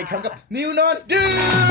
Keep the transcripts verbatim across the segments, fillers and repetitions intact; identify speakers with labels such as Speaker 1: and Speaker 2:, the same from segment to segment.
Speaker 1: อีกครั้งกับนิวนอนดื้อ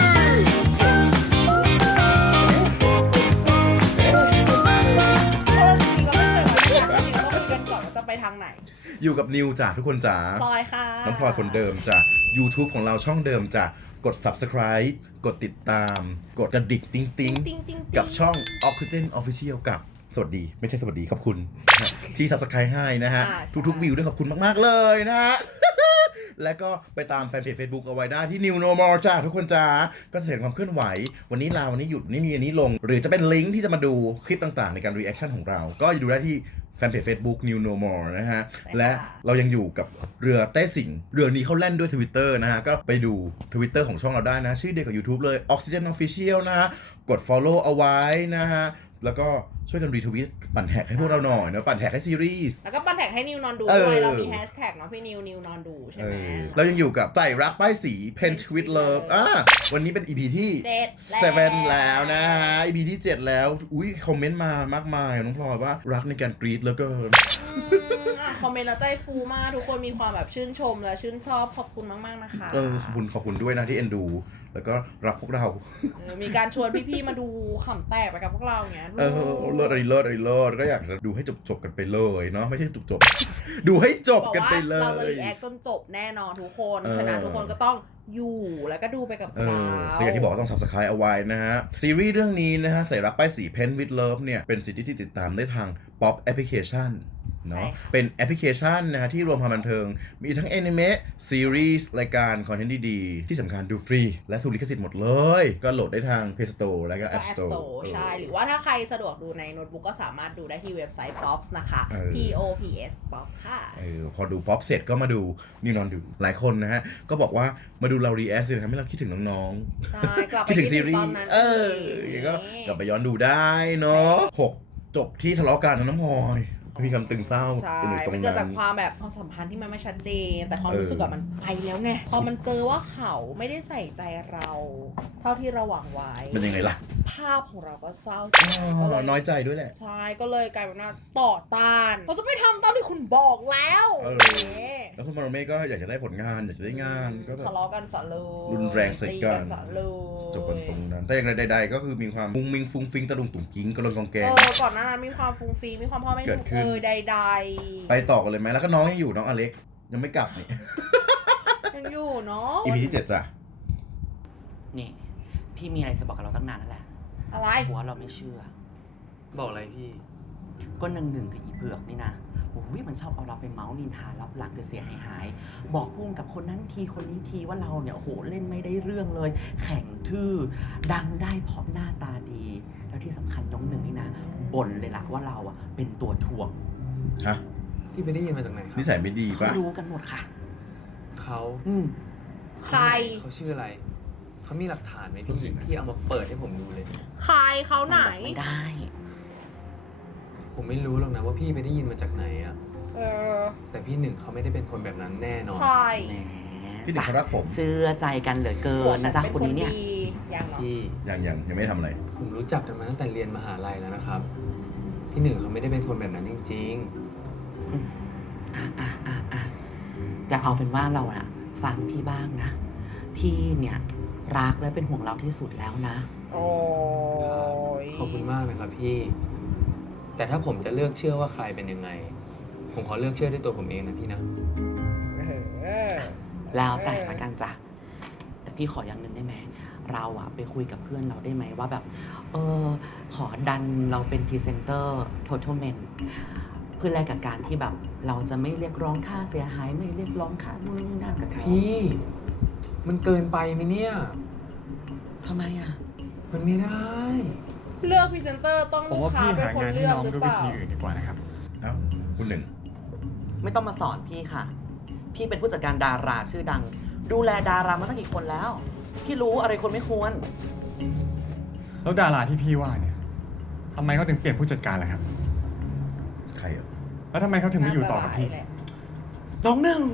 Speaker 2: ไปทางไหน
Speaker 1: อยู่กับนิวจ้ะทุกคนจ้า
Speaker 2: พลอยค่ะ
Speaker 1: น้องพลอยคนเดิมจ้ะ YouTube ของเราช่องเดิมจ้ะกด Subscribe กดติดตามกดกระดิ่งติ๊งติ๊งกับช่อง Oxygen Official กับสวัสดีไม่ใช่สวัสดีขอบคุณที่ Subscribe ให้นะฮะทุกๆวิวด้วยขอบคุณมากๆเลยนะฮะและก็ไปตามแฟนเพจ Facebook เอาไว้ได้ที่ New Normal จ้าทุกคนจ้าก็จะเห็นความเคลื่อนไหววันนี้ลาวันนี้หยุดนี่มีอันนี้ลงหรือจะเป็นลิงก์ที่จะมาดูคลิปต่างๆในการ reaction ของเราก็ดูได้ที่แฟนเพจ Facebook New Normal นะฮะและเรายังอยู่กับเรือเต้สิงเรือนี้เขาเล่นด้วย Twitter นะฮะก็ไปดู Twitter ของช่องเราได้นะชื่อเดียวกับ YouTube เลย Oxygen Official นะฮะกด follow เอาไว้นะฮะแล้วก็ช่วยกันรีทวิตปั่นแท็กให้พวกเราหน่อยนะปั่นแท็กให้ซีรีส์
Speaker 2: แล้วก็ปั่นแท็กให้นิวนอนดูด้วยเรามีแฮชแท็กเนาะพี่นิวนิวนอนดูใช่ไหม
Speaker 1: เรายังอยู่กับใจรักป้ายสี Pen with Love อ่ะวันนี้เป็น อี พี ที่เจ็ดแล้วนะฮะ อี พี ที่เจ็ดแล้วอุ้ยคอมเมนต์มามากมายน้องพลอยว่ารักในการกรี๊ดแล้วก็
Speaker 2: คอมเมนต์แล้วใจฟูมากทุกคนมีความแบบชื่นชมและชื่นชอบขอบคุณมากๆนะคะ
Speaker 1: เออขอบคุณขอบคุณด้วยนะที่เอ็นดูแล้วก็รับพวกเรา
Speaker 2: มีการชวนพี่ๆมาดูขำแตกไปกับพวกเราอย่างเงี้ย
Speaker 1: เออเลิศอะไรเลิศอะไรเลิศก็อยากจะดูให้จบจบกันไปเลยเนาะไม่ใช่จบจบดูให้จบกันไปเลย
Speaker 2: เราจะรีแอคจนจบแน่นอนทุกคนฉะนั้นทุกคนก็ต้องอยู่แล้วก็ดูไปกับเรา
Speaker 1: คืออย่างที่บอกต้อง Subscribe เอาไว้นะฮะซีรีส์เรื่องนี้นะฮะใส่รักป้ายสี Pen with Love เนี่ยเป็นซีรีส์ที่ติดตามได้ทาง Pop Application เนาะเป็นแอปพลิเคชันนะฮะที่รวมความบันเทิงมีทั้งแอนิเมะซีรีส์รายการคอนเทนต์ดีๆที่สำคัญดูฟรีและถูกลิขสิทธิ์หมดเลยก็โหลดได้ทาง Play Store และก็ App Store
Speaker 2: ใช่หรือว่าถ้าใครสะดวกดูในโน้ตบุ๊กก็สามารถดูได้ที่เว็บไซต์ Pops นะคะ P O P S Pop ค่ะ
Speaker 1: เออพอดู Pop เสร็จก็มาดูนิวนอนดูหลายคนนะฮะก็บอกว่ามาดูเรารีแอคสิทำให้เราคิดถึงน้อง
Speaker 2: ๆใช่กลับไป
Speaker 1: คิดถึงซีรีส์เอออย่างก็กลับไปย้อนดูได้เนาะหกจบที่ทะเลาะกันน้ำพลอยมีคำตึงเศร้า
Speaker 2: ตรงนั้นมันเกิดจากความแบบความสัมพันธ์ที่มันไม่ชัดเจนแต่ความรู้สึกอะมันไปแล้วไงพอมันเจอว่าเขาไม่ได้ใส่ใจเราเท่าที่เราหวังไว้
Speaker 1: มันยังไงล่ะ
Speaker 2: ภาพของเราก็เศร้า
Speaker 1: ก็เลยน้อยใจด้วยแหละ
Speaker 2: ใช่ก็เลยกลายเป็นว่าต่อต้านเขาจะไม่ทำตามที่คุณบอกแล้ว
Speaker 1: แล้วคุณมาโรเม่ก็อยากจะได้ผลงานอยากจะได้งานก็
Speaker 2: ทะเลาะกันสะลู
Speaker 1: รุนแรงใส่กัน
Speaker 2: สะลู
Speaker 1: จบกันตรงนั้นแต่อย่างไรใดๆก็คือมีความมุ้งมิ้งฟุ้งฟิ้งตะลุงตุ่มกิ้งกระลงกองแกง
Speaker 2: เออก่อนหน้านั้นมีความฟุ้งฟิ้งมีความพ่อไม่ถูกเออใดๆ
Speaker 1: ไปต่อกันเลยไหมแล้วก็น้องยังอยู่น้องอเล็กยังไม่กลับนี่
Speaker 2: ยังอยู่เนาะ
Speaker 1: อี พี ที่เจ็ดจ้ะ
Speaker 3: นี่พี่มีอะไรจะบอกกับเราตั้งนานแล้วแหละ
Speaker 2: อะไร
Speaker 3: หัวเราไม่เชื่อ
Speaker 4: บอกอะไรพี่
Speaker 3: ก็หนึ่งหนึ่งกับอีเผือกนี่นะโอ้ยมันชอบเอาเราไปเมาส์นินทารับหลังเสียหายหายบอกพุ่งกับคนนั้นทีคนนี้ทีว่าเราเนี่ยโอ้โหเล่นไม่ได้เรื่องเลย แข่งทื่อดังได้เพราะหน้าตาดีแล้วที่สำคัญน้องหนึ่งนี่นะบ่นเลยล่ะว่าเราอ่ะเป็นตัวถ่วง
Speaker 1: ฮะ
Speaker 4: พี่ไปได้ยินมาจากไหนครับ
Speaker 1: นิสัยไม่ดีป่ะ
Speaker 3: เขารู้กันหมดค่ะ
Speaker 4: เขา
Speaker 3: อืม
Speaker 2: ใคร
Speaker 4: เขาชื่ออะไรเขามีหลักฐานไหมพี่พี่เอามาเปิดให้ผมดูเลย
Speaker 2: ใครเขาไหน
Speaker 3: ไม่ได้
Speaker 4: ผมไม่รู้หรอกนะว่าพี่ไปได้ยินมาจากไหนอะ
Speaker 2: เออ
Speaker 4: แต่พี่หนึ่งเขาไม่ได้เป็นคนแบบนั้นแน่นอน
Speaker 2: ใช่
Speaker 1: พี่หนึ่งเขารักผม
Speaker 3: เชื่อใจกันเหลือเกินนะจ๊ะคนนี้เนี่ย
Speaker 2: ยังเหรอ
Speaker 4: พี่
Speaker 1: ยังยังยังไม่ทำอะไร
Speaker 4: ผมรู้จักกันมาตั้งแต่เรียนมหาลัยแล้วนะครับพี่หนึ่งเขาไม่ได้เป็นคนแบบนั้นจริง
Speaker 3: ๆอ่ะอ่ะอ่ะอ่ะแต่เอาเป็นว่าเราอะฟังพี่บ้างนะพี่เนี่ยรักและเป็นห่วงเราที่สุดแล้วนะ
Speaker 2: โอ้
Speaker 4: ยขอบคุณมากนะครับพี่แต่ถ้าผมจะเลือกเชื่อว่าใครเป็นยังไงผมขอเลือกเชื่อด้วยตัวผมเองนะพี่นะ
Speaker 3: แล้วแต่ละกันจ้ะแต่พี่ขออย่างหนึ่งได้ไหมเราอะไปคุยกับเพื่อนเราได้ไหมว่าแบบเออขอดันเราเป็นพรีเซนเตอร์ Total Men เพื่อแลกกับการที่แบบเราจะไม่เรียกร้องค่าเสียหายไม่เรียกร้องค่านู่นนี่นั่นกับเขา
Speaker 4: พี่มันเกินไปไหมเนี่ย
Speaker 3: ทำไมอะ
Speaker 4: มันไม่ได้
Speaker 2: เลือกพรีเซนเตอร์ต้องลูกค้าเป็นคนเลือกหรือเปล่าผมว่าพี่หางานให้น้องด้วยวิธีอื่น
Speaker 1: ดีกว่านะครับเอ้าคุณหนึ่ง
Speaker 3: ไม่ต้องมาสอนพี่ค่ะพี่เป็นผู้จัดการดาราชื่อดังดูแลดารามาตั้งกี่คนแล้วพี่รู้อะไรคนไม่ควร
Speaker 5: แล้วดาราที่พี่ว่าเนี่ยทำไมเขาถึงเปลี่ยนผู้จัดการล่ะครับ
Speaker 1: ใครอ่ะ
Speaker 5: แล้วทำไมเขาถึงไม่อยู่ต่อกับพี่
Speaker 3: น้องหนึ่ง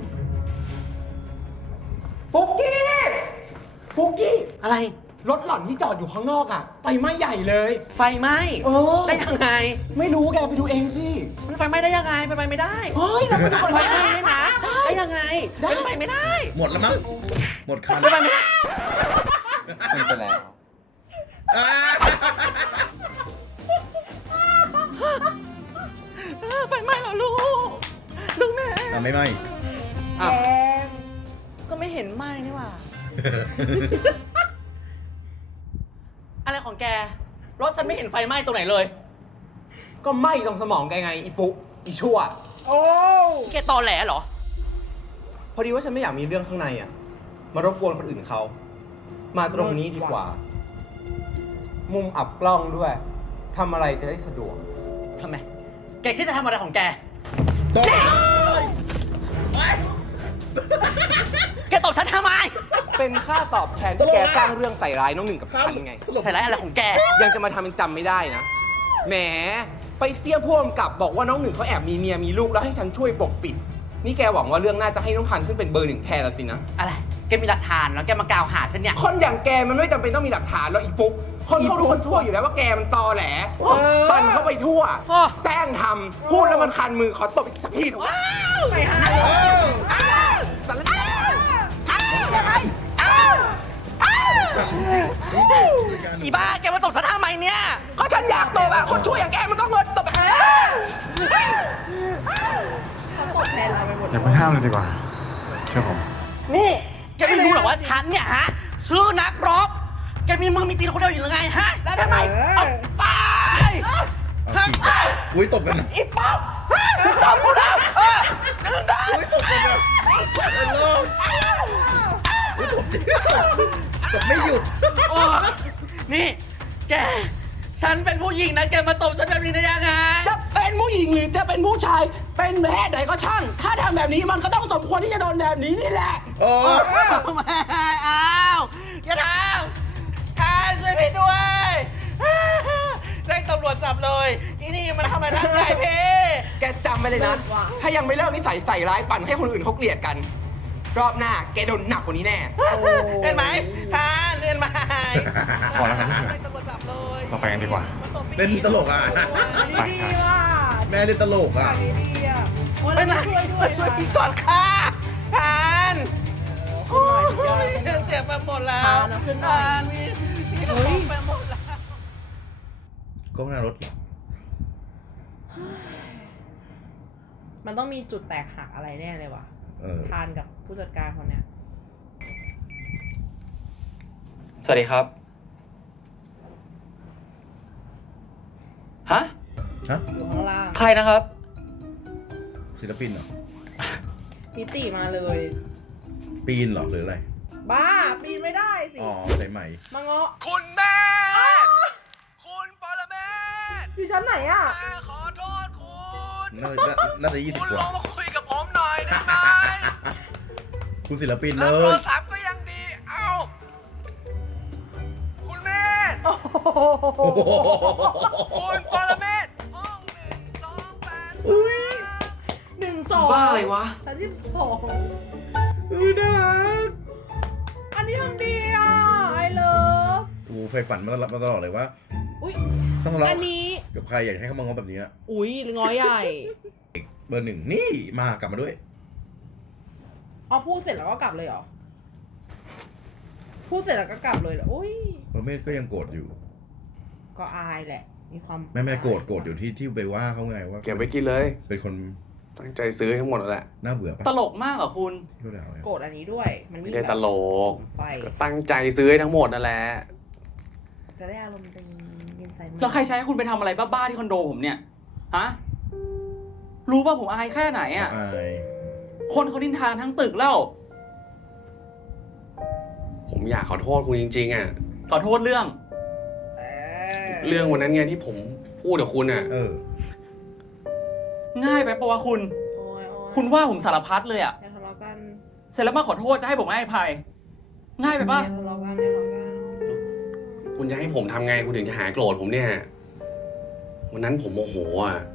Speaker 3: ปุ๊กกี้ปุ๊กกี้อะไร
Speaker 6: รถหล่อนที่จอดอยู่ข้างนอกอ่ะไฟไหม้ใหญ่เลย
Speaker 3: ไฟไหม้
Speaker 6: เออ
Speaker 3: ได้ยังไง
Speaker 6: ไม่รู้แกไปดูเองสิ
Speaker 3: มันไฟไหม้ได้ยังไงไปไปไม่ได้
Speaker 6: เฮ้ยเราไปดูก่อน
Speaker 3: ไฟไหม้ไหมนะ
Speaker 6: ใช่
Speaker 3: ได้ยังไงเป็นไปไม่ได้
Speaker 1: หมดแล้วมั้งหมดคัน
Speaker 3: เป็นไปไม่ได้
Speaker 7: เป็นไปแล้ว
Speaker 1: อ่า
Speaker 3: ไฟไหม้แล้วลูกลูกแม่
Speaker 1: อ่ะไม่ไม่
Speaker 3: อ้าว
Speaker 2: แกม
Speaker 3: ก็ไม่เห็นไหม้นี่หว่า อะไรของแก รถฉันไม่เห็นไฟไหม้ตรงไหนเลย
Speaker 6: ก็ไหม้ตรงสมองแกไงอีปุ๊อีชั่ว
Speaker 2: โอ้
Speaker 3: แกตอแหลเหรอ
Speaker 6: พอดีว่าฉันไม่อยากมีเรื่องข้างในอ่ะ มารบกวนคนอื่นเขา มาตรงนี้ดีกว่า มุมอับกล้องด้วยทำอะไรจะได้สะดวก
Speaker 3: ทำไม แกคิดจะทำอะไรของแก
Speaker 1: ตก
Speaker 3: แกตบฉันทำไม
Speaker 6: เป็นค่าตอบแทนที่แกสร้างเรื่องใส่ร้ายน้องหนึ่งกับฉันไง
Speaker 3: ใส่ร้ายอะไรของแก
Speaker 6: ยังจะมาทำเป็นจำไม่ได้นะ แหม ไปเสี้ยพ่วงกับบอกว่าน้องหนึ่งเขาแอบมีเมียมีลูกแล้วให้ฉันช่วยปกปิด นี่แกหวังว่าเรื่องน่าจะให้น้องพันธุ์ขึ้นเป็นเบอร์หนึ่งแทนแล้วสินะ
Speaker 3: อะไร แกมีหลักฐานแล้วแกมากล่าวหาฉันเนี่ย
Speaker 6: คนอย่างแกมันไม่จำเป็นต้องมีหลักฐานหรอกอีปุ๊ก คนเขารู้คนทั่วอยู่แล้วว่าแกมันตอแหลปั่นเข้าไปทั่ว
Speaker 3: โอ้
Speaker 6: แซงทำพูดแล้วมันคันมือขอตบอีกสักทีเถอะวะ
Speaker 2: ไปหา
Speaker 1: เออ
Speaker 6: สาร
Speaker 3: อีบ้า แกมาตบฉันทำไมเนี่ย
Speaker 6: ก็ฉันอยากตบอะคนช่วยอย่างแกมันต้องมาตบอะ
Speaker 2: เขาตกแทนเราไปหมด
Speaker 5: อย่ามาห้ามเลยดีกว่า เชื่อผม
Speaker 3: นี่ แกไม่รู้หรอว่าฉันเนี่ยฮะ ชื่อนักรบ แกมีมือมีตีนคนเดียวอยู่หรือไงฮะ แล้วทำไม เอาไป
Speaker 1: เอาสิอุ้ยตบกันนะ
Speaker 3: อีป๊อปตบกูแล้วเออนึงได้
Speaker 1: อุ้ยตบกันนะอุ้ยตบจริงตบไม่หยุด
Speaker 3: โอ้นี่ แก ฉันเป็นผู้หญิงนะ แกมาตบฉันแบบนี้ได้ยังไง
Speaker 6: จะเป็นผู้หญิงหรือจะเป็นผู้ชาย เป็นเพศไหนก็ช่าง ถ้าทำแบบนี้มันก็ต้องสมควรที่จะโดนแบบนี้นี่แหละ
Speaker 1: โอ้
Speaker 3: ไม่อ้าวอย่าทำท่านช่วยพี่ด้วยแจ้งตำรวจจับเลยอีนี่มันทำอะไรร่างกายพี่
Speaker 6: แกจำไว้เลยนะ ถ้ายังไม่เลิกนิสัยใส่ร้ายปั่นให้คนอื่นเขาเกลียดกัน รอบหน้าแกโดนหนักกว่านี้แน่
Speaker 3: เห็นไหมท่านเรียนไหม
Speaker 5: พอแล้วครับพี่เฉย
Speaker 3: แจ้งตำรวจจับเลย
Speaker 5: เราไปกันดีกว่า
Speaker 3: มันตบพี่
Speaker 1: เล่นตลกอ่ะ
Speaker 2: อันนี้ดีว่ะ
Speaker 1: แม่เล่นตลกอ่ะ
Speaker 2: อันนี้ดีอ่ะโอ้ย
Speaker 3: ไม่
Speaker 2: แล้ว
Speaker 3: นะ
Speaker 2: มาช่วยด้วย
Speaker 3: มาช่วยพี่ก่อนค่ะท่าน
Speaker 2: โอ้ยสุดยอด
Speaker 3: เจ็บไปหมดแล้ว
Speaker 2: ทานเอาขึ้นหน่อย
Speaker 3: ทานพี่พี่
Speaker 2: เฮ้ย
Speaker 3: ไปหมดแล้ว
Speaker 1: ก็หน้ารถ
Speaker 2: มันต้องมีจุดแตกหักอะไรแน่เลยว่ะ
Speaker 1: เออ
Speaker 2: ทานกับผู้จัดการคนเนี้ย
Speaker 4: สวัสดีครับ ฮะ
Speaker 1: ฮะ
Speaker 2: อยู่ข้างล่าง
Speaker 4: ใครนะครับ
Speaker 1: ศิลปินเหรอ
Speaker 2: นิติมาเลย
Speaker 1: ปีนเหรอหรืออะไร
Speaker 2: บ้า ปีนไม่ได้สิ
Speaker 1: อ๋อใส่ไหม
Speaker 2: มาเงาะ
Speaker 3: คุณแม่ คุณปรเมศ
Speaker 2: อยู่ชั้นไหนอ่ะ
Speaker 3: แม่ขอโทษคุณ
Speaker 1: น่าจะน่าจะยี่สิบ
Speaker 3: คุณ
Speaker 1: ก
Speaker 3: ล
Speaker 1: ว่า
Speaker 3: งมาคุยกับผมหน่อยได้ไหม
Speaker 1: คุณศิลปินเล
Speaker 3: รับโทร
Speaker 1: ย
Speaker 3: ศัพท์ก็ยังดี เอ้า คุณเมธ
Speaker 2: โอ้โห
Speaker 3: คุณปรเมศห้องหนึ่งสองแปด
Speaker 1: อุ้ย
Speaker 2: หนึ่งสอง
Speaker 3: บ้าอะไรวะ
Speaker 2: ชั้นยี่สิบสอง
Speaker 1: อุ้ยน่ารัก
Speaker 2: อันนี้ทำดีอ่ะ ไอเลิฟ
Speaker 1: โอ้ไฟฝันมาตลอดมาตลอดเลยว่า
Speaker 2: อุ้ย
Speaker 1: ต้องทะเลาะ
Speaker 2: อันนี้
Speaker 1: กับใครอยากให้เขามาง้อแบบนี้อะ
Speaker 2: อุ้ยง้อใหญ่
Speaker 1: เบอร์หนึ่งนี่มากลับมาด้วย
Speaker 2: เอาพูดเสร็จแล้วก็กลับเลยเหรอ พูดเสร็จแล้วก็กลับเลยเหรอ อุ้ย
Speaker 1: ประเมศก็ยังโกรธอยู่
Speaker 2: ก็อายแหละ มีความ
Speaker 1: แม่แม่โกรธโกรธอยู่ที่ที่ไปว่าเขาไงว่า
Speaker 7: เก็บไว้กินเลย
Speaker 1: เป็นคน
Speaker 7: ตั้งใจซื้อทั้งหมดนั่นแหละ
Speaker 1: น่าเบื่อปะ
Speaker 3: ตลกมากเหรอคุณ
Speaker 1: ที่เขาด่าไง
Speaker 2: โกรธอันนี้ด้วย มัน
Speaker 7: ไม่
Speaker 2: ยิ่ง
Speaker 7: ได้
Speaker 2: แบบ
Speaker 7: ตลก
Speaker 2: ไฟ
Speaker 7: ก็ตั้งใจซื้อให้ทั้งหมดนั่นแหละ
Speaker 2: จะได้อารมณ์ดีเย็นใส่มือ
Speaker 8: แล้วใครใช้ให้คุณไปทำอะไรบ้าๆที่คอนโดผมเนี่ย ฮะ รู้ป่ะผมอายแค่ไหนอ่ะ
Speaker 1: อาย
Speaker 8: คนเขานินทาทั้งตึกแล้ว
Speaker 7: ผมอยากขอโทษคุณจริงๆอ่ะ
Speaker 8: ขอโทษเรื่อง
Speaker 2: เออ
Speaker 7: เรื่องวันนั้นไงที่ผมพูดกับคุณอ่ะ
Speaker 1: เออ
Speaker 8: ง่ายไปปะวะคุณ
Speaker 2: โอ้ยโอ้ย
Speaker 8: คุณว่าผมสารพัดเลยอ่ะ
Speaker 2: อย่าทะเลาะกัน
Speaker 8: เสร็จแล้วมาขอโทษจะให้ผมให้อภัย ง่ายไป
Speaker 2: อ
Speaker 8: ปะ
Speaker 2: ย่าทะเลาะกันอย่าทะเลาะกัน
Speaker 7: คุณจะให้ผมทำไงคุณถึงจะหายโกรธผมเนี่ย วันนั้นผมโมโหอ่ะ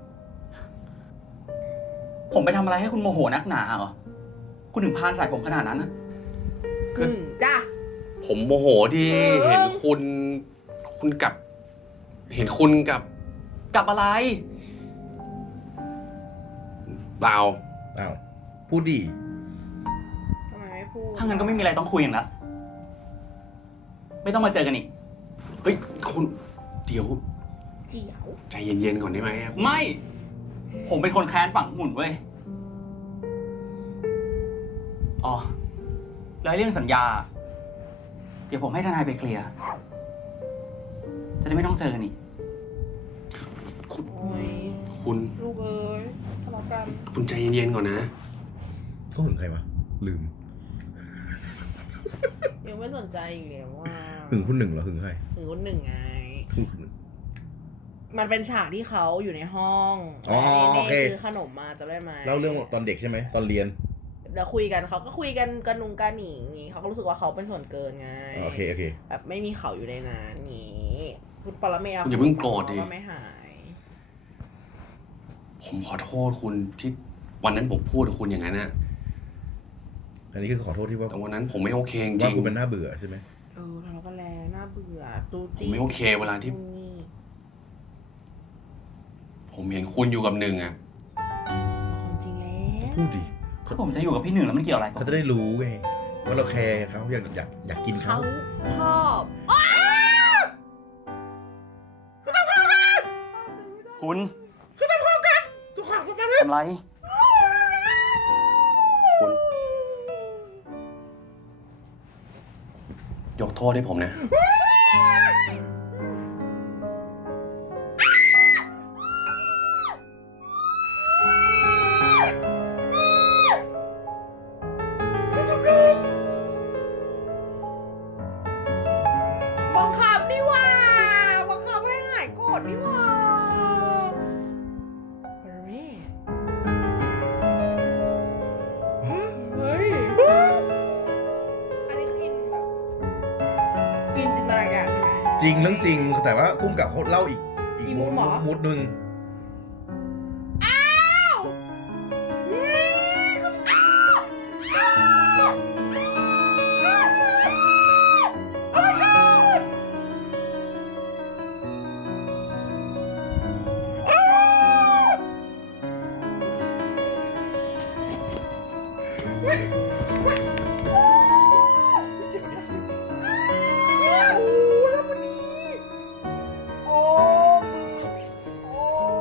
Speaker 8: ผมไปทำอะไรให้คุณโมโหนักหนาเหรอ คุณถึงพานใส่ผมขนาดนั้นอะ
Speaker 7: ก็
Speaker 2: อืมจ้ะ
Speaker 7: ผมโมโหที่
Speaker 2: เออ
Speaker 7: เห็นคุณ คุณกับ เห็นคุณกับ
Speaker 8: กับอะไร
Speaker 7: เปล่า
Speaker 1: อ้าวพูดดิ
Speaker 2: ทำไมไม่พูด
Speaker 8: ถ้างั้นก็ไม่มีอะไรต้องคุยกันละไม่ต้องมาเจอกันอีก
Speaker 7: เฮ้ย คุณ เดี๋ยว
Speaker 2: เจียว
Speaker 7: ใจเย็นๆก่อนได้ไหมครับ
Speaker 8: ไม่ ผมเป็นคนแค้นฝังหุ่นเว้ย อ๋อ แล้วเรื่องสัญญา เดี๋ยวผมให้ทนายไปเคลียร์ จะได้ไม่ต้องเจอกันอีก
Speaker 7: คุณ
Speaker 2: โอ้ย
Speaker 7: คุณ
Speaker 2: ลูกเอ้ยทะเลาะกัน
Speaker 7: คุณใจเย็นๆก่อนนะ
Speaker 1: เขาหึงใครวะลืม
Speaker 2: ยังไม่สนใจอีกแล้วว่า
Speaker 1: หึงคุณหนึ่งเหรอหึงใคร
Speaker 2: ถึงคนหนึ่งไง
Speaker 1: หึงคุณหนึ่ง
Speaker 2: มันเป็นฉากที่เขาอยู่ในห้อง
Speaker 1: อ๋อ
Speaker 2: แล้ว
Speaker 1: โอเค
Speaker 2: นี่ซื้อขนมมาจำได้ไหม
Speaker 1: เล่าเรื่องตอนเด็กใช่ไหมตอนเรียน
Speaker 2: แล้วคุยกันเขาก็คุยกันกระนุงกระหนิงงี้เขาก็รู้สึกว่าเขาเป็นส่วนเกินไง
Speaker 1: โอเคโอเค
Speaker 2: แบบไม่มีเขาอยู่ในนั้นงี้คุณปรเมศ
Speaker 7: คุณอย่าเพิ่งโกรธดิ
Speaker 2: ก็ไม่หาย
Speaker 7: ผมขอโทษคุณที่วันนั้นผมพูดกับคุณอย่างนั้นนะ
Speaker 1: อันนี้คือขอโทษที่ว่า
Speaker 7: แต่วันนั้นผมไม่โอเคจ
Speaker 1: ว่า
Speaker 7: ริง
Speaker 1: คุณเป็นหน้าเบื่อใช่ไหม
Speaker 2: เออทะเลาะกันแล้วน่าเบื่อตู
Speaker 7: ๆผ
Speaker 2: จี
Speaker 7: มไม่โอเคเวลาที่
Speaker 2: นี่
Speaker 7: ผมเห็นคุณอยู่กับหนึ่งอะ
Speaker 2: ความจริงแล้ว
Speaker 1: พูดดิ
Speaker 8: ถ้าผมจะอยู่กับพี่หนึ่งแล้วมันเกี่ยวอะไรกับ
Speaker 1: เขาจะได้รู้ไงว่าเราแคร์เขาอยากอยากอยากกิน
Speaker 2: เขา
Speaker 1: เขา
Speaker 2: ชอบ
Speaker 8: คุณ
Speaker 1: คือทำข้อกันทุกคนมาฟังเลย
Speaker 8: ทำไร
Speaker 7: คุณ ยกโทษให้ผมนะ
Speaker 2: บังคับนี่หว่าบังคับให้หายโกรธนี่หว่าปรเมศเฮ้ยอันนี้คืออินแบบอินจินตนาการใช่ไหม
Speaker 1: จริงเรื่องจริงแต่ว่าพุ่มกับเขาเล่าอีกอีก
Speaker 2: อีก
Speaker 1: มู
Speaker 2: มุ
Speaker 1: ด
Speaker 2: มเหรอ
Speaker 1: มูดหนึ่ง
Speaker 2: อ้าวเฮ้ยอ้าวอ้าวอ้าว Oh my god อ้าวเจ็บปะเนี่ยเจ็บอ้าวแล้ววันนี้โอ้มือโอ้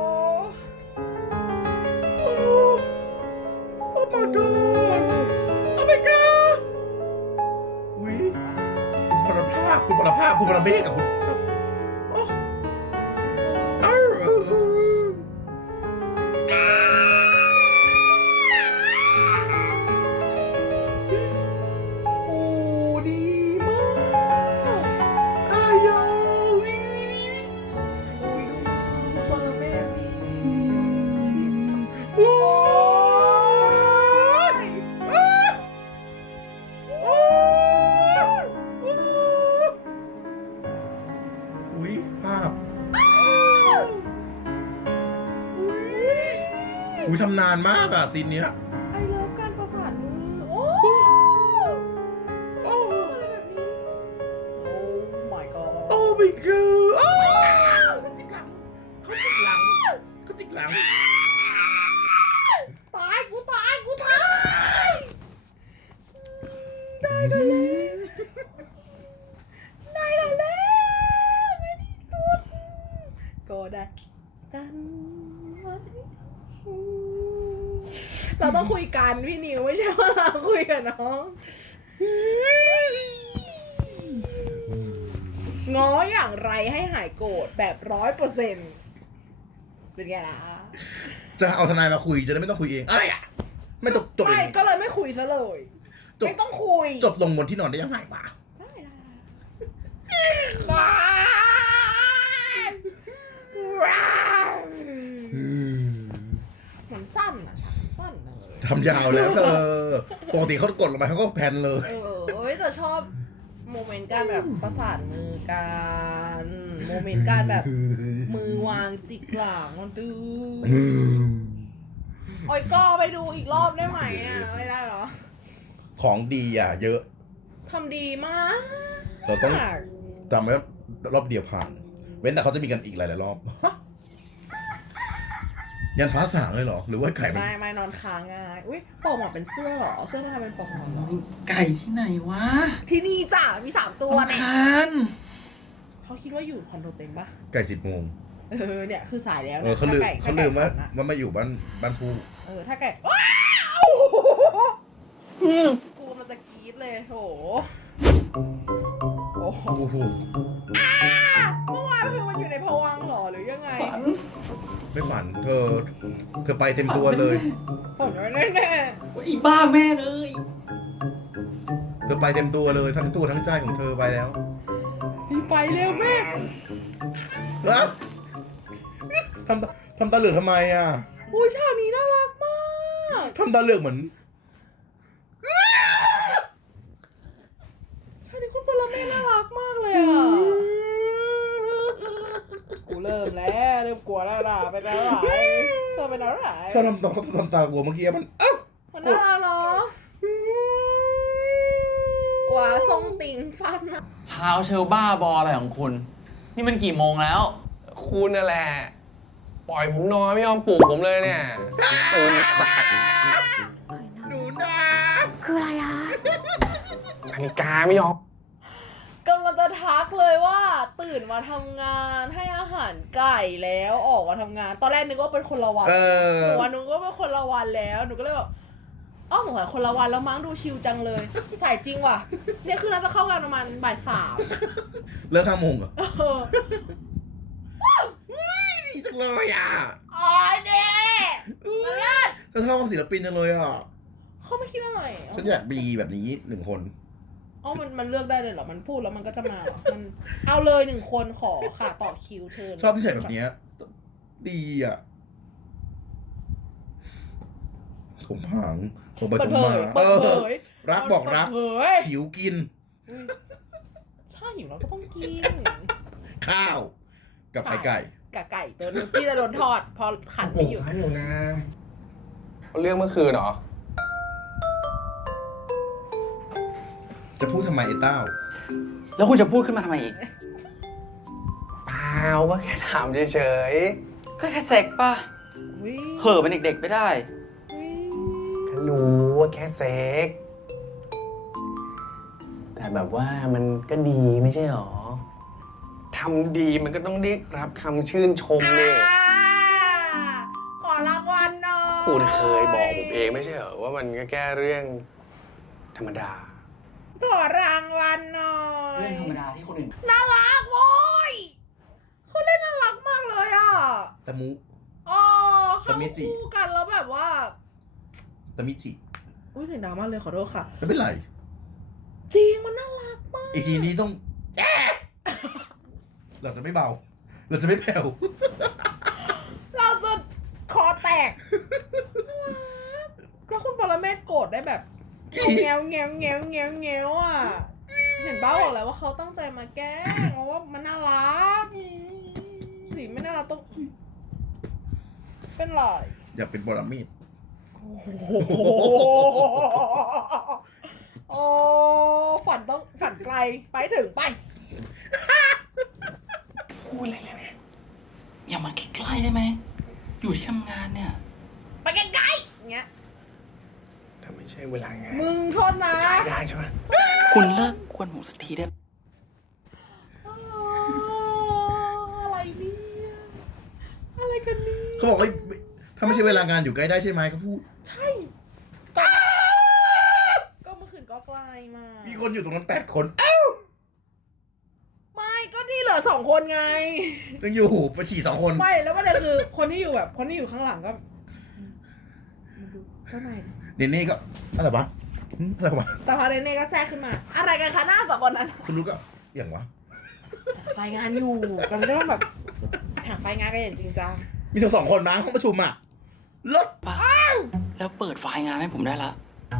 Speaker 2: โอ้ Oh my god Oh my god อุ๊ยคุณพลภาพคุณพลภาพคุณพลเมฆกับคุณภาพโอ้เอ้าเออเออโอ้ดีมากอะไรอ่ะอุ๊ยโอ้ยดูพลเมฆดีโอ้ยอ้าวโอ้ยโอ้ยอุ๊ยภาพอุ๊ยอุ๊ยทำนานมากอะซีนเนี้ยไอเลิฟการประสานมือ โอ้โอ้แบบนี้ โอ้ my god โอ้ my god โอ้เขาจิกหลังเขาจิกหลังเขาจิกหลัง ตาย กูตาย กูตาย ได้กันแล้วได้กันแล้วในที่สุด ก็ได้กันเราต้องคุยกันพี่นิวไม่ใช่ว่าเราคุยกับน้อง ง้ออย่างไรให้หายโกรธแบบร้อยเปอร์เซ็นต์เป็นไงล่ะ
Speaker 1: จะเอาทนายมาคุยจะได้ไม่ต้องคุยเองอะไรอ่ะไม่จบจบ
Speaker 2: ไม่
Speaker 1: เอง
Speaker 2: ก็เลยไม่คุยซะเลย
Speaker 1: จบ
Speaker 2: ไม่ต้องคุย
Speaker 1: จบลงบนที่นอนได้ยังไงวะ
Speaker 2: ได้ละว้าวว้าวมันสั้นอะฉากมันสั้นนะ
Speaker 1: ทำยาวแล้วเธอปกติเขากดลงมาเขาก็แพนเลย
Speaker 2: เออเฮ้ยแต่ชอบโมเมนต์การแบบประสานมือกันโมเมนต์การแบบมือวางจิกหลังมันดื้อโอ้ยก็ไปดูอีกรอบได้ไหมอ่ะไม่ได้เหรอ
Speaker 1: ของดีอ่ะเยอะ
Speaker 2: ทำดีมาก
Speaker 1: เราต้องจำไว้ว่ารอบเดียวผ่าน เว้นแต่เขาจะมีกันอีกหลายๆรอบยันฟ้าสางเลยเหรอ หรือว่าไก่มัน
Speaker 2: ไม่ไม่นอนค้างไงอุ้ยปอกหมอนเป็นเสื้อเหรอ เสื้อมันทำเป็นปอกหมอนเหรอ
Speaker 8: ไก่ที่ไหนวะ
Speaker 2: ที่นี่จ้ะมีสามตัว
Speaker 8: รำ
Speaker 2: เนี่ย
Speaker 8: คาญ
Speaker 2: เขาคิดว่าอยู่คอนโดเต็มปะ
Speaker 1: ไก่สิบโมง
Speaker 2: เออเนี่ยคือสายแล้ว
Speaker 1: เออเขาลืม
Speaker 2: ถ้ไก่
Speaker 1: เขาลืมว่า
Speaker 2: ถ้ไก่ฝันอะ
Speaker 1: ว่ามาอยู่บ้านบ้านผู้
Speaker 2: เออถ้าไก่ว้าวกูมันจะกรี๊ดเลยโถโอ้โห
Speaker 1: โอ้โห
Speaker 2: เมื่อวานคือมันอยู่ในภวังค์เหรอหรือยังไง
Speaker 8: ฝัน
Speaker 1: ไม่ฝันเธอ เธอไปเต็มตัวเลย
Speaker 2: ผมแน่แน่
Speaker 8: อีบ้าแม่เลย
Speaker 1: เธอไปเต็มตัวเลยทั้งตัวทั้งใจของเธอไปแล้ว
Speaker 2: ๆรีบไปเร็วแม่
Speaker 1: นะทำตาทำตาเหลือกทำไมอ่ะ
Speaker 2: อุ้ยฉากนี้น่ารักมาก
Speaker 1: ทำตาเหลือกเหมือน
Speaker 2: ฉากนี้คุณปรเมศน่ารักมากเลยอ่ะกูเริ่มแล้วเริ่มกลัวแล้วล่ะเป็นอะไรชอบเป็นอะไร
Speaker 1: ชอบทำตาเขาทำตากลัวเมื่อกี้มันเอ้า
Speaker 2: มันน่ารักเนาะกว่าทรงติ่งฟันอะ
Speaker 4: เช้าเชลบ้าบออะไรของคุณ นี่มันกี่โมงแล้ว
Speaker 7: คุณนั่นแหละ ปล่อยผมนอนไม่ยอมปลุกผมเลยเนี่ยตื่นสาย
Speaker 1: หนูนา
Speaker 7: นาฬิกาไม่ยอม
Speaker 2: กำลังจะทักเลยว่าตื่นมาทำงานให้อาหารไก่แล้วออกมาทำงาน ตอนแรกนึกว่าเป็นคนละวัน
Speaker 1: เออ
Speaker 2: หนูว่านึกว่าเป็นคนละวันแล้วหนูก็เลยแบบอ้าวหนูว่าคนละวันแล้วมั้งดูชิลจังเลยสายจริงว่ะเนี่ยคือน่าจะเข้างานประมาณบ่ายสาม
Speaker 1: เลิกห้าโมงเหรอ
Speaker 2: เออ
Speaker 1: ดีจังเลยอ่ะ
Speaker 2: อ๋อเด้มาลาด
Speaker 1: ฉันชอบศิลปินจังเลยอ่ะ
Speaker 2: เขาไม่คิดอะไร
Speaker 1: ฉันอยากมีแบบนี้หนึ่งคน
Speaker 2: อ๋อมันมันเลือกได้เลยเหรอมันพูดแล้วมันก็จะมาเหรอมันเอาเลยหนึ่งคนขอค่ะต่อคิวเชิญ
Speaker 1: ชอบนิสัยแบบเนี้ยดีอ่ะผมผางตรงไป
Speaker 2: เปิ
Speaker 1: ต
Speaker 2: ด
Speaker 1: รง
Speaker 2: เผ
Speaker 1: มาย
Speaker 2: เปิดเผย
Speaker 1: รักบอกรัก
Speaker 2: เปิดเผย
Speaker 1: หิวกิน
Speaker 2: อุ๊ยใช่หิวแล้วก็ต้องกิน
Speaker 1: ข้าว กับไข่ไก่
Speaker 2: กะไก่เดี๋ยวพี่จะโดนทอด พอขันไม่อยู่
Speaker 7: หนูนะเรื่องเมื่อคืนเหรอ
Speaker 1: จะพูดทำไมไอ้เต้า
Speaker 8: แล้วคุณจะพูดขึ้นมาทำไมอีก
Speaker 7: เปล่าก็แค่ถามเฉย
Speaker 8: ก็แค่เซ็กป่ะ
Speaker 2: อุ๊ย
Speaker 8: เห่อะเป็นเด็กๆไม่ได้
Speaker 2: อุ๊ย
Speaker 7: ๆก็รู้ว่าแค่เซ็ก แต่แบบว่ามันก็ดีไม่ใช่หรอ ทำดีมันก็ต้องได้รับคำชื่นชมเนี่ย
Speaker 2: อ่าขอรางวัลหน่อย
Speaker 7: คุณเคยบอกผมเองไม่ใช่เหรอว่ามันก็แค่เรื่องธรรมดา
Speaker 2: ขอรางวัลหน่อย
Speaker 8: เรื่องธรรมดาที่คนอื่น
Speaker 2: น่ารักโว้ยเขาเล่นน่ารักมากเลยอ่ะ
Speaker 1: ตะมุ
Speaker 2: อ๋อเขา
Speaker 1: ตะมิจิ
Speaker 2: คู่กันแล้วแบบว่า
Speaker 1: ตะมิจิ
Speaker 2: อุ้ยเสียงดังมากเลยขอโทษค่ะ
Speaker 1: ไม่เป็นไร
Speaker 2: จริงมันน่ารักมาก
Speaker 1: อีพีนี้ต้องแอ๊ะเราจะไม่เบา เราจะไม่แผ่ว
Speaker 2: เราจะคอแตกแล้วคุณปรเมศโกรธได้แบบแงวแงวแงวแงวแงวอ่ะ เห็นบ้าบอกแล้วว่าเขาตั้งใจมาแกล้งเพราะว่ามันน่ารักสีไม่น่ารักต้องเป็นไร
Speaker 1: อยากเป็นบรมีด
Speaker 2: โอ้โหโอ้ฝันต้องฝันไกลไปถึงไป
Speaker 8: พูดอะไรเลยเนี่ยอย่ามาใกล้ๆได้ไหม อยู่ที่ทำงานเนี่ย
Speaker 2: ไปไกลๆอย่างเงี้ย
Speaker 7: ถ้าไม่ใช่เวลางาน
Speaker 2: มึงโทษนะ
Speaker 7: ได้ใช่ไหม
Speaker 8: คุณเลิกกวนผมสักทีได้ปะ
Speaker 2: อ๋ออะไรเนี่ยอะไรกันเนี่ย
Speaker 1: เขาบอกว่าถ้าไม่ใช่เวลางานอยู่ใกล้ได้ใช่ไหมเขาพูด
Speaker 2: ใช่ก็ก็เมื่อคืนก็ไกลมา
Speaker 1: มีคนอยู่ตรงนั้นแปดคน
Speaker 2: ไม่ก็นี่เหลือสองคนไง
Speaker 1: ยังอยู่ไปฉี่สองคน
Speaker 2: ไม่แล้วประเด็นคือคนที่อยู่แบบคนที่อยู่ข้างหลังก็มาดูเจ้านาย
Speaker 1: เนเน่ก็อะไรวะหึอะไรวะ
Speaker 2: สภาเรเน่ก็แทรกขึ้นมา อะไรกันคะหน้าสองคนนั้น
Speaker 1: คุณรู้ก็อย่างวะ
Speaker 2: ไฟงานอยู่กันไม่ได้ต้องแบบหาไฟงานกันอย่างจริงจัง
Speaker 1: มีสองสองคนมั้งห้องประชุมอ่ะรถ
Speaker 8: ปะแล้วเปิดไฟล์งานให้ผมได้ละ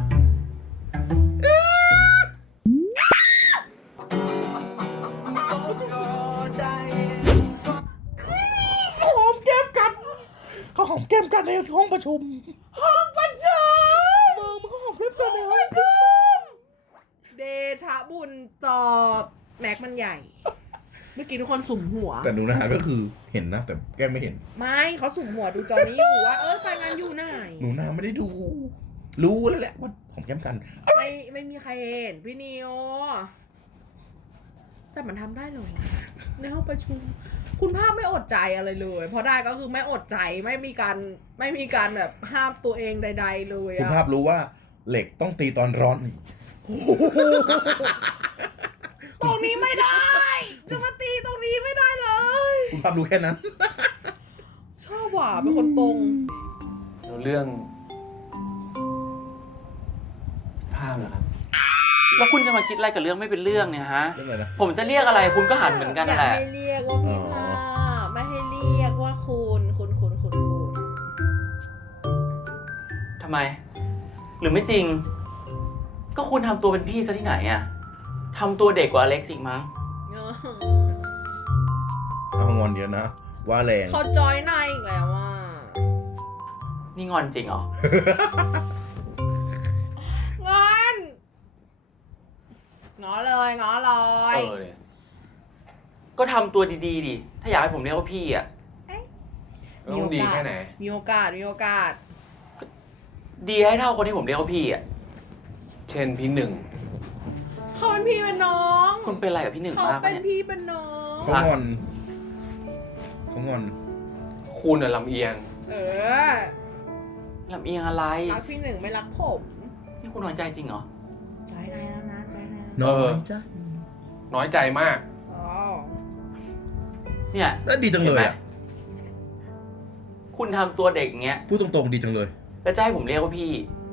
Speaker 1: หอมแก้มกันเขาหอมแก้มกันในห้องประชุม
Speaker 2: ห้องประชุม
Speaker 1: มึงมันก็หอมแก้มกันในห้องประชุม
Speaker 2: เดชะบุญจอบแม็กมันใหญ่มื่อกี้ทุกคนสุ่มหัว
Speaker 1: แต่หนูนาก็คือเห็นนะ แต่แก้มไม่เห็น
Speaker 2: ไม่เขาสุ่มหัวดูจอนี้อยู่ว่าเออใครงานอยู่ไหน
Speaker 1: หนูนาไม่ได้ดู รู้แล้วแหละว่าของแก้มกัน
Speaker 2: ไม่ไม่มีใครเห็นพี่นิวแต่มันทำได้เหรอในห้องประชุม คุณภาพไม่อดใจอะไรเลยพอได้ก็คือไม่อดใจไม่มีการไม่มีการแบบห้ามตัวเองใด ๆ เลย
Speaker 1: คุณ
Speaker 2: อะ
Speaker 1: ภาพรู้ว่าเหล็กต้องตีตอนร้อน
Speaker 2: ตรงนี้ไม่ได้ จะมาตีตรงนี้ไม่ได้เลย
Speaker 1: คุณภาพรู้แค่นั้น
Speaker 2: ชอบว่ะเป็นคนตรง
Speaker 7: แล้วเรื่องภาพเหรอครับ
Speaker 8: แล้วคุณจะมาคิดอะไรกับเรื่องไม่เป็นเรื่องเนี่ยฮะ
Speaker 1: เรื่องอะไรนะ
Speaker 8: ผมจะเรียกอะไรคุณก็หันเหมือนกัน
Speaker 2: อ
Speaker 8: นั่
Speaker 2: ยาน ก
Speaker 8: แหละ
Speaker 2: ให้เรียกว่าพี่ภาพไม่ให้เรียกว่าคุณคุณคุณคุณคุณ
Speaker 8: ทำไม หรือไม่จริง ก็คุณทำตัวเป็นพี่ซะที่ไหนอะทำตัวเด็กกว่าอเล็กซ์อีกมั้ง
Speaker 2: เออ
Speaker 1: เอางอนเยอะนะ ว่าแรง
Speaker 2: เขาจอยนายอีกแล้วว่า
Speaker 8: นี่งอนจริงเหรอ
Speaker 2: งอนงอเลยงอเล
Speaker 7: เอย อเนี่ย
Speaker 8: ก็ทำตัวดีๆดิ ถ้าอยากให้ผมเรียกว่าพี่อะ
Speaker 7: ต้องดีแค่ไหน
Speaker 2: มีโอกาสมีโอกาส
Speaker 8: ดีให้เท่าคนที่ผมเรียกว่าพี่อะ
Speaker 7: เช่นพี่หนึ่ง
Speaker 2: เขาเป็นพี่เป็นน้อง
Speaker 8: คุณเป็นอะไรกับพี่หนึ่ง
Speaker 2: เขา
Speaker 8: มาก
Speaker 2: เป็
Speaker 8: ปะ
Speaker 2: น
Speaker 8: เนี่ย
Speaker 2: พี่เป็นน้อง
Speaker 1: เขางอนเขางอน
Speaker 7: คุณอะลำเอียง
Speaker 2: เออ
Speaker 8: ลำเอียงอะไร
Speaker 2: รักพี่หนึ่งไม่รักผม
Speaker 8: นี่คุณน้อยใจจริงเหรอ
Speaker 2: จอยนายแล้วนะจอยนาย
Speaker 1: น้อ
Speaker 7: เออ
Speaker 1: ยจ้ะ
Speaker 7: น้อยใจมาก
Speaker 2: อ๋อ
Speaker 8: เนี่ย
Speaker 1: แล้วดีจังเลย
Speaker 8: ห็นไหม
Speaker 1: อ่ะ
Speaker 8: คุณทำตัวเด็กอย่างเงี้ย
Speaker 1: พูดตรงๆดีจังเลย
Speaker 8: แล้วจะให้ผมเรียกว่าพี่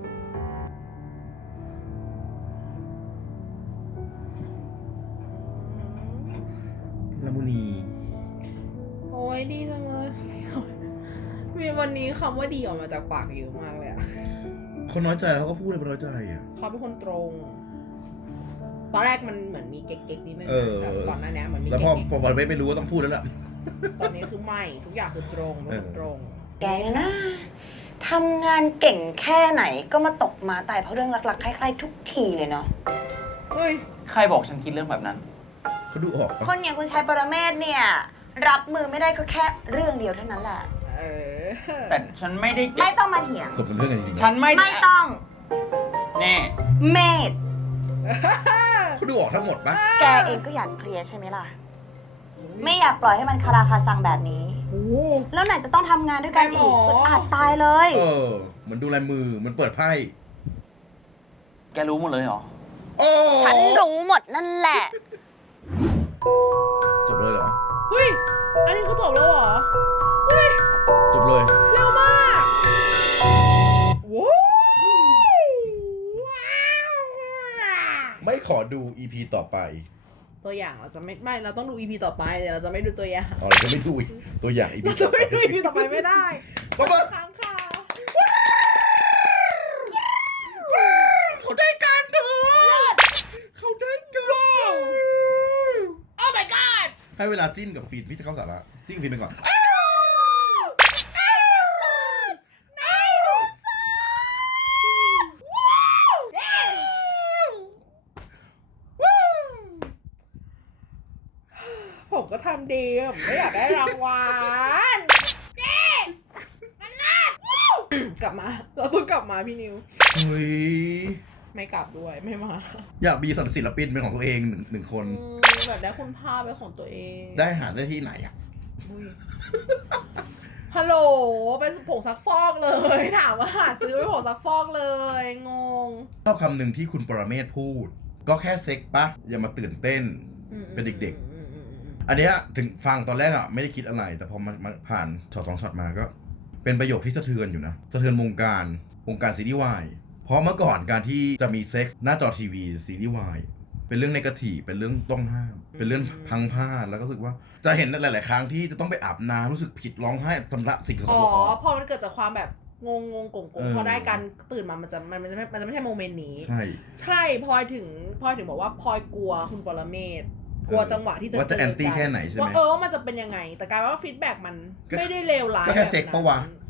Speaker 1: ละมุนี
Speaker 2: โอ้ยดีจังเลย มีวันนี้คำว่าดีออกมาจากปากเยอะมากเลยอะ
Speaker 1: เขาน้อยใจแล้วเขาก็พูดเลยว่าน้อยใจอ่ะ
Speaker 2: เขาเป็นคนตรง ตอนแรกมันเหมือนมีเก๊กๆนิดนึง
Speaker 1: เออ
Speaker 2: แต่ก่อนหน้านี้เหมือนมี
Speaker 1: แล้ว
Speaker 2: เก๊
Speaker 1: พอก พอพอไม่รู้ว่าต้องพูดแล้วล่ะ
Speaker 2: ๆตอนนี้คือไม่ทุกอย่างคือตรงเป็นคนตรง
Speaker 9: แกเนี่ยนะทำงานเก่งแค่ไหนก็มาตกมาตายเพราะเรื่องรักๆใคล้ายๆทุกทีเลยเนาะ
Speaker 2: เฮ้ย
Speaker 8: ใครบอกฉันคิดเรื่องแบบนั้น
Speaker 1: เขาดูออกปะ
Speaker 9: คนอย่างคุณชายปรเมศเนี่ย รับมือไม่ได้ก็แค่เรื่องเดียวเท่านั้นแหละ
Speaker 2: เออ
Speaker 8: แต่ฉันไม่ได้
Speaker 9: ไม่ต้องมาเถียง
Speaker 1: สมเป็นเรื่องกันจริงๆ
Speaker 8: ฉั
Speaker 1: นะ
Speaker 8: นไม่
Speaker 9: ไม่ต้อง
Speaker 8: แน่
Speaker 9: เมธ
Speaker 1: เขาดูออกทั้งหมดปะ
Speaker 9: แกเองก็อยากเคลียร์ใช่ไหมล่ะ ไม่อยากปล่อยให้มันคาราคาซังแบบนี้
Speaker 2: โอ้โห
Speaker 9: แล้วไหนจะต้องทำงานด้วยกันอีก
Speaker 2: ไม่หรอ
Speaker 9: อึดอัดตายเลย
Speaker 1: เออเหมือนดูลายมือเหมันเปิดไพ่
Speaker 8: แกรู้หมดเลยเหรอ
Speaker 1: โอ้
Speaker 9: ฉันรู้หมดนั่นแหละ
Speaker 1: จบเลยเหรอ
Speaker 2: เฮ้ย อันนี้เขาจบแล้วเหรอ เฮ้ย
Speaker 1: จบเลย
Speaker 2: เร็วมากว้าว
Speaker 1: ไม่ขอดู อี พี ต่อไป
Speaker 2: ตัวอย่างเราจะไม่ไม่เราต้องดู อี พี ต่อไปแต่เราจะไม่ดูตัวอย่าง
Speaker 1: อ๋อเราจะไม่ดูอีกตัวอย่าง อี พี
Speaker 2: เรา
Speaker 1: ต่
Speaker 2: จะ
Speaker 1: อไป
Speaker 2: ไม่ดู อี พี ต่อไปไม่ได้
Speaker 1: ก็มา
Speaker 2: ค้างคา
Speaker 1: เขาได้การดูเขาได้การ
Speaker 2: โอ้ my god
Speaker 1: ให้เวลาจิ้นกับฟีดพี่จะเข้าสาระจิ้นกับฟีดไปก่อน
Speaker 2: ผมก็ทำดีผมไม่อยากได้รางวัลนี่มันลาดกลับมา เราต้องกลับมาพี่นิว
Speaker 1: เฮ้ย
Speaker 2: ไม่กลับด้วยไม่มา
Speaker 1: อยากมีศิลปินเป็นของตัวเองหนึ่งหนึ่งคน
Speaker 2: อืมแบบได้คุณภาพเป็นของตัวเอง
Speaker 1: ได้หาได้ที่ไหนอ่ะ
Speaker 2: อุ๊ยฮัลโหลเป็นผงซักฟอกเลย ถามว่าหาซื้อเป็นผงซักฟอกเลย งง
Speaker 1: ชอบคำหนึ่งที่คุณปรเมศพูด ก็แค่เซ็กปะอย่ามาตื่นเต้น
Speaker 2: อืม
Speaker 1: เป็นเด็ก
Speaker 2: อืมอืมอืม
Speaker 1: อันเนี้ยถึงฟังตอนแรกอ่ะไม่ได้คิดอะไร แต่พอมามาผ่านช็อตสองช็อตมาก็ เป็นประโยคที่สะเทือนอยู่นะ สะเทือนวงการวงการซีรีส์วายเพราะเมื่อก่อนการที่จะมีเซ็กส์หน้าจอทีวีซีรีส์วายเป็นเรื่องเนกาทีฟเป็นเรื่องต้องห้าม เป็นเรื่องพังพลาดแล้วก็รู้สึกว่าจะเห็นหลาย ๆ ครั้งที่จะต้องไปอาบน้ำรู้สึกผิดร้องไห้สำลักสิ่งสก
Speaker 2: อ๋อ
Speaker 1: ปรกออก
Speaker 2: พอมันเกิดจากความแบบงงงงกงก
Speaker 1: เอง อ
Speaker 2: พอได้กันตื่นมามันจะมันมันจะไม่มันจะไม่ใช่โมเมนต์นี้
Speaker 1: ใช่
Speaker 2: ใช่พลอยถึงพลอยถึงบอกว่าพลอยกลัวคุณปรเมศกลัวจังหวะที่จะ
Speaker 1: ว่าจะ
Speaker 2: เจ
Speaker 1: แอนตี้
Speaker 2: กั
Speaker 1: แค่ไหนใช่ไหม
Speaker 2: ว่าเออว่ามันจะเป็นยังไง แต่กลายเป็นว่าฟีดแบ็กมัน
Speaker 1: ก็
Speaker 2: ไม่ได้เลวร้าย
Speaker 1: ก็แค่เซ็กปะวะ
Speaker 2: แบบนั้น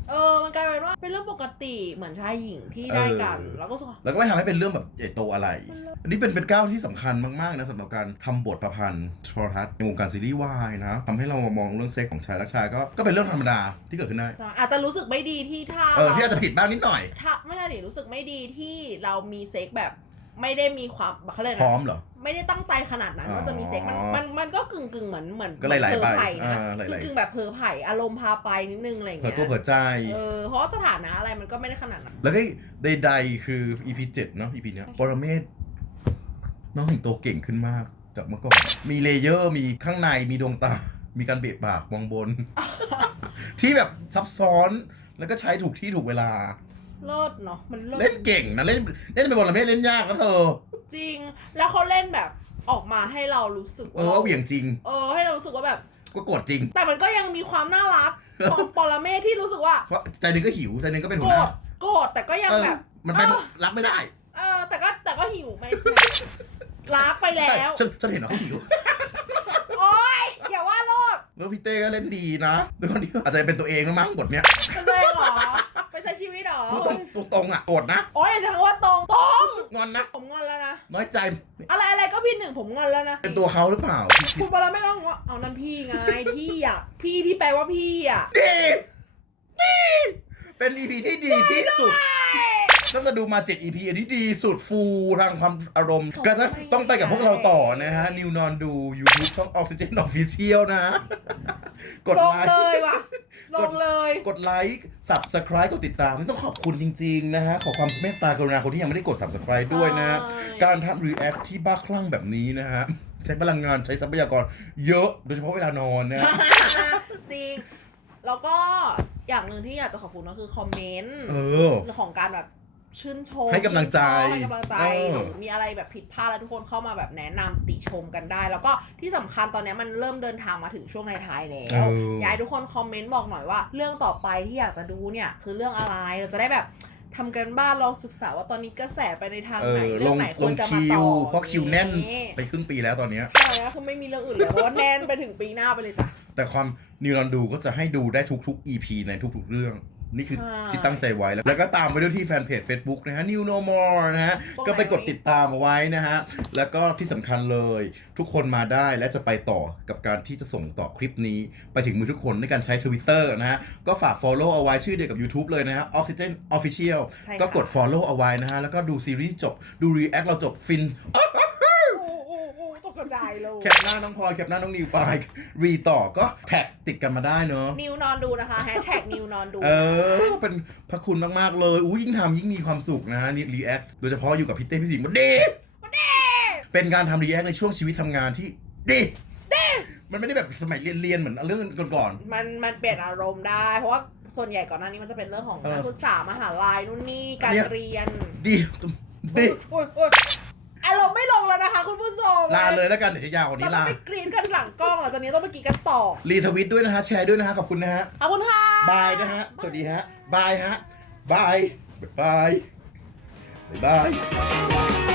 Speaker 2: เออมันกลายเป็นว่าเป็นเรื่องปกติเหมือนชายหญิงที่ได้กัน
Speaker 1: เออ
Speaker 2: แล้วก็รู้สึกว่า
Speaker 1: แล้วก็ไม่ทำให้เป็นเรื่องแบบใหญ่โตอะไร อันนี้เป็นเป็นก้าวที่สำคัญมากๆนะสำหรับการทำบทประพันธ์โทรทัศน์ในวงการซีรีส์วายนะทำให้เรามามองเรื่องเซ็กของชายและชายก็ก็เป็นเรื่องธรรมดาที่เกิดขึ้นได้
Speaker 2: ใช่อาจจะรู้สึกไม่ดีที่ถ้า
Speaker 1: เออที่อาจจะผิดบ้างนิดหน่อย
Speaker 2: ถ้าไม่ใช่ดิรู้สึกไม่ดีที่เรามีเซ็กแบบไม่ได้มีความเขาเรียก
Speaker 1: พ
Speaker 2: นะ
Speaker 1: ร้อมเหรอ
Speaker 2: ไม่ได้ตั้งใจขนาดนั้น
Speaker 1: อ๋อ
Speaker 2: ว่าจะมีเซ็กมันมันมันก็กึ่งกึ่งๆเหมือนเหมือน
Speaker 1: ก็หลายๆ
Speaker 2: เผลอไผ่
Speaker 1: ไป
Speaker 2: นะ
Speaker 1: อ่าหลายๆ
Speaker 2: กึ่งกึ่งๆแบบเผลอไผ่อารมณ์พาไปนิดนึงอะไรอย่าง
Speaker 1: เผื่อ
Speaker 2: เงี้ย
Speaker 1: ตัวเผื่อใจ
Speaker 2: เออเพราะว่าสถานะอะไรมันก็ไม่ได้ขนาดนั้น
Speaker 1: แล้วก็ใดๆคือ อี พี เจ็ดเนาะ อี พี เนี้ยปรเมศน้องสิงโตเก่งขึ้นมากจากเมื่อก่อน มีเลเยอร์มีข้างในมีดวงตา มีการเบะปากมองบน ที่แบบซับซ้อนแล้วก็ใช้ถูกที่ถูกเวลา
Speaker 2: เลิศเนาะมันเลิศ
Speaker 1: เล่นเก่งนะเล่นเล่นเป็นปรเมศเล่นยากนะเธอ
Speaker 2: จริง แล้วเขาเล่นแบบออกมาให้เรารู้สึก
Speaker 1: เออว่าเหวี่ยงจริง
Speaker 2: เออให้เรารู้สึกว่าแบบ
Speaker 1: ก็กดจริง
Speaker 2: แต่มันก็ยังมีความน่ารักของปรเมศที่รู้สึกว่า
Speaker 1: เพราะใจหนึงก็หิวใจหนึงก็เป็นหั
Speaker 2: โก
Speaker 1: ว
Speaker 2: ร
Speaker 1: หน้า
Speaker 2: ธโกรธแต่ก็ยัง
Speaker 1: เออ
Speaker 2: แบบ
Speaker 1: มันไป
Speaker 2: เออ
Speaker 1: รับไม่ได้
Speaker 2: เออแต่ก็แต่ก็หิวไม่รักไปแล้
Speaker 1: ใช่
Speaker 2: ว
Speaker 1: ฉันฉันเห็นว่าเขาหิว
Speaker 2: โอ๊ยอย่าว่าโลด
Speaker 1: แล้วพี่เต้ก็เล่นดีนะด้วยคนที่อาจจะเป็นตัวเองมั้งบทเนี้ย
Speaker 2: เป็นตัวเองเหรอไปใช้ชีวิตเหรอ
Speaker 1: พูดตรงตัวตรงอ่ะโกรธนะ
Speaker 2: โอ๊ยอย่าใช้คำว่าตรงตรง
Speaker 1: งอนนะ
Speaker 2: ผมงอนแล้วนะ
Speaker 1: น้อยใจ
Speaker 2: อะไรอะไรก็พี่หนึ่งผมงอนแล้วนะ
Speaker 1: เป็นตัวเขาหรือเปล่าที่คิด
Speaker 2: คุณปรเมศก็งงว่าเอานั่นพี่ไงพี่อ่ะพี่ที่แปลว่าพี่อ่ะ
Speaker 1: ดีดีเป็น อี พี ที่ดีที่สุดตั้งแต่ดูมา เจ็ด อี พี อันนี้ดีสุดฟูทางความอารมณ์ก็ต้องไปกับพวกเราต่อนะฮะ นิวนอนดู YouTube ช่อง Oxygen Official นะ กด
Speaker 2: ลง
Speaker 1: ไลค์
Speaker 2: เลยว่ะลงเลย
Speaker 1: กดไลค์ Subscribe กดติดตามต้องขอบคุณจริง ๆ นะฮะ ขอความเมตตากรุณาคนที่ยังไม่ได้กด Subscribe ด้วยนะฮะ
Speaker 2: ใช่
Speaker 1: การทำ React ที่บ้าคลั่งแบบนี้นะฮะ ใช้พลังงานใช้ทรัพยากรเยอะโดยเฉพาะเวลานอนนะฮะ
Speaker 2: จริง แล้วก็อย่างหนึ่งที่อยากจะขอบคุณก็คือคอมเมนต์
Speaker 1: เออ
Speaker 2: ของการแบบชื่นชม
Speaker 1: ให้กำลังใจ
Speaker 2: ให้กำลังใจ
Speaker 1: เออ
Speaker 2: หรือมีอะไรแบบผิดพลาดแล้วทุกคนเข้ามาแบบแนะนำติชมกันได้ แล้วก็ที่สำคัญตอนนี้มันเริ่มเดินทางมาถึงช่วงในท้ายๆแล้ว
Speaker 1: เออ
Speaker 2: อยากให้ทุกคนคอมเมนต์บอกหน่อยว่า เรื่องต่อไปที่อยากจะดูเนี่ยคือเรื่องอะไรเราจะได้แบบทำกันบ้านลองศึกษาว่าตอนนี้กระแสไปในทาง
Speaker 1: เอ
Speaker 2: ไหน
Speaker 1: อ
Speaker 2: เรื่
Speaker 1: ล
Speaker 2: อง
Speaker 1: ง
Speaker 2: ไหนค
Speaker 1: ล
Speaker 2: วรง จะมา
Speaker 1: คิ
Speaker 2: ต่
Speaker 1: ว
Speaker 2: อ
Speaker 1: เพราะคิวแน่น
Speaker 2: นี่
Speaker 1: ไปครึ่งปีแล้วตอนเนี้ย
Speaker 2: ใช่แล้วคือไม่มีเรื่องอื่นเลยเพราะว่าแน่นไปถึงปีหน้าไปเลยจ้ะ
Speaker 1: แต่ความนิวนอนดูก็จะให้ดูได้ทุกๆ อี พี ในทุกๆเรื่อง นี่คือ
Speaker 2: ใช่
Speaker 1: ที่ตั้งใจไว้แล้ว แล้วก็ตามไปด้วยที่แฟนเพจ Facebook นะฮะ New No More นะฮะ
Speaker 2: ตรงไหน
Speaker 1: ก็ไปกดติดตามเอาไว้นะฮะ แล้วก็ที่สำคัญเลย ทุกคนมาได้และจะไปต่อกับการที่จะส่งต่อคลิปนี้ ไปถึงมือทุกคนในการใช้ Twitter นะฮะ ก็ฝาก Follow เอาไว้ชื่อเดียวกับ YouTube เลยนะฮะ Oxygen Official
Speaker 2: ใช่ค่ะ
Speaker 1: ก็กด Follow เอาไว้นะฮะ แล้วก็ดูซีรีส์จบดู React เราจบฟิน
Speaker 2: โอ้โอ้โอ้ตกกระจายเลย
Speaker 1: แคปหน้าน้องพลอยแคปหน้าน้องนิวไปรีต่อก็แท็กติดกันมาได้เนอะ
Speaker 2: นิวนอนดูนะคะแฮชแท็กนิวนอนดู
Speaker 1: เออ เป็นพระคุณมาก ๆ เลยอู้ยิ่งทำยิ่งมีความสุขนะฮะนี่รีแอคโดยเฉพาะอยู่กับพี่เต้พี่สิงห์มันดีเป็นการทำรีแอคในช่วงชีวิตทำงานที่ดีมันไม่ได้แบบสมัยเรียน ๆ เหมือนเรื่องก่อน
Speaker 2: มันมันเปลี่ยนอารมณ์ได้ เพราะว่าส่วนใหญ่ก่อนหน้านี้มันจะเป็นเรื่องของ
Speaker 1: เออ
Speaker 2: การศึกษามหาลัยนู่นนี่การ
Speaker 1: เนี่ย
Speaker 2: เรียน
Speaker 1: ๆ ดีดี
Speaker 2: โอ้ยโอ้ยอารมณ์ไม่ลงแล้วนะคะคุณผู้ชม
Speaker 1: ลาเลยแล้วกันเดี๋ยวจะยาวกว่า
Speaker 2: เรา
Speaker 1: นี้
Speaker 2: ต้อ
Speaker 1: ลาง
Speaker 2: ไปกรีนกันหลังกล้องหลังจากนี้ต้องไปกรีนกันต่อ
Speaker 1: รีทวิตด้วยนะฮะ แชร์ด้วยนะฮะ ขอบคุณนะฮะ
Speaker 2: ขอบคุณค่ะ
Speaker 1: บายนะฮะ สวัสดีฮะ บายฮะ บาย บาย บาย บาย